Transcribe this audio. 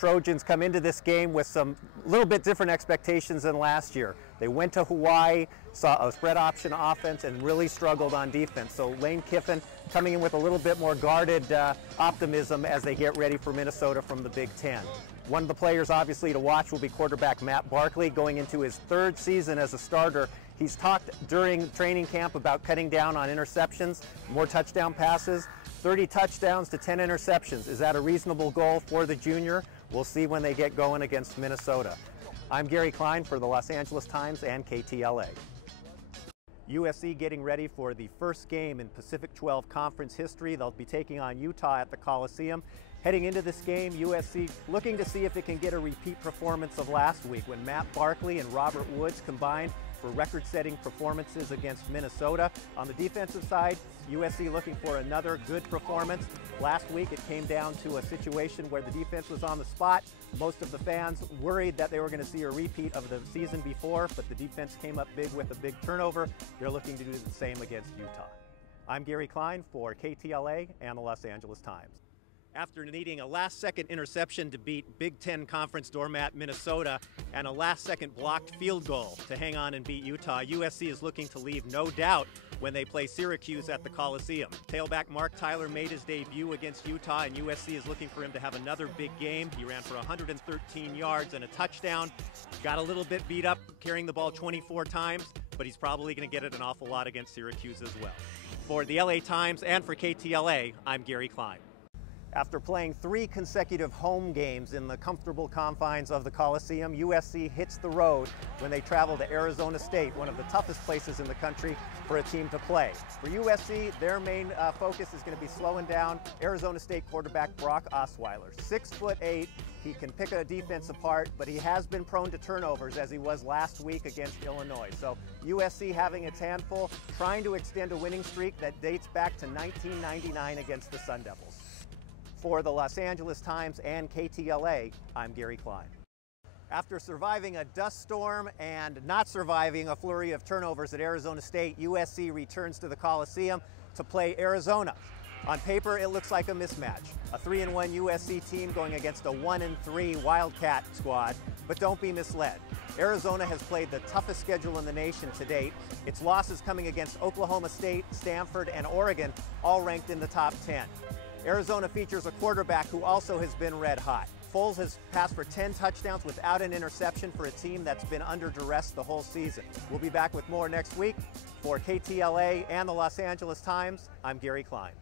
Trojans come into this game with some little bit different expectations than last year. They went to Hawaii, saw a spread option offense, and really struggled on defense. So Lane Kiffin coming in with a little bit more guarded optimism as they get ready for Minnesota from the Big Ten. One of the players obviously to watch will be quarterback Matt Barkley, going into his third season as a starter. He's talked during training camp about cutting down on interceptions, more touchdown passes. 30 touchdowns to 10 interceptions. Is that a reasonable goal for the junior? We'll see when they get going against Minnesota. I'm Gary Klein for the Los Angeles Times and KTLA. USC getting ready for the first game in Pacific 12 Conference history. They'll be taking on Utah at the Coliseum. Heading into this game, USC looking to see if it can get a repeat performance of last week when Matt Barkley and Robert Woods combined for record-setting performances against Minnesota. On the defensive side, USC looking for another good performance. Last week it came down to a situation where the defense was on the spot. Most of the fans worried that they were going to see a repeat of the season before, but the defense came up big with a big turnover. They're looking to do the same against Utah. I'm Gary Klein for KTLA and the Los Angeles Times. After needing a last-second interception to beat Big Ten Conference doormat Minnesota and a last-second blocked field goal to hang on and beat Utah, USC is looking to leave no doubt when they play Syracuse at the Coliseum. Tailback Mark Tyler made his debut against Utah, and USC is looking for him to have another big game. He ran for 113 yards and a touchdown. Got a little bit beat up carrying the ball 24 times, but he's probably going to get it an awful lot against Syracuse as well. For the LA Times and for KTLA, I'm Gary Klein. After playing 3 consecutive home games in the comfortable confines of the Coliseum, USC hits the road when they travel to Arizona State, one of the toughest places in the country for a team to play. For USC, their main focus is going to be slowing down Arizona State quarterback Brock Osweiler. 6'8", he can pick a defense apart, but he has been prone to turnovers as he was last week against Illinois. So USC having its handful, trying to extend a winning streak that dates back to 1999 against the Sun Devils. For the Los Angeles Times and KTLA, I'm Gary Klein. After surviving a dust storm and not surviving a flurry of turnovers at Arizona State, USC returns to the Coliseum to play Arizona. On paper, it looks like a mismatch. A 3-1 USC team going against a 1-3 Wildcat squad, but don't be misled. Arizona has played the toughest schedule in the nation to date. Its losses coming against Oklahoma State, Stanford, and Oregon, all ranked in the top 10. Arizona features a quarterback who also has been red hot. Foles has passed for 10 touchdowns without an interception for a team that's been under duress the whole season. We'll be back with more next week. For KTLA and the Los Angeles Times, I'm Gary Klein.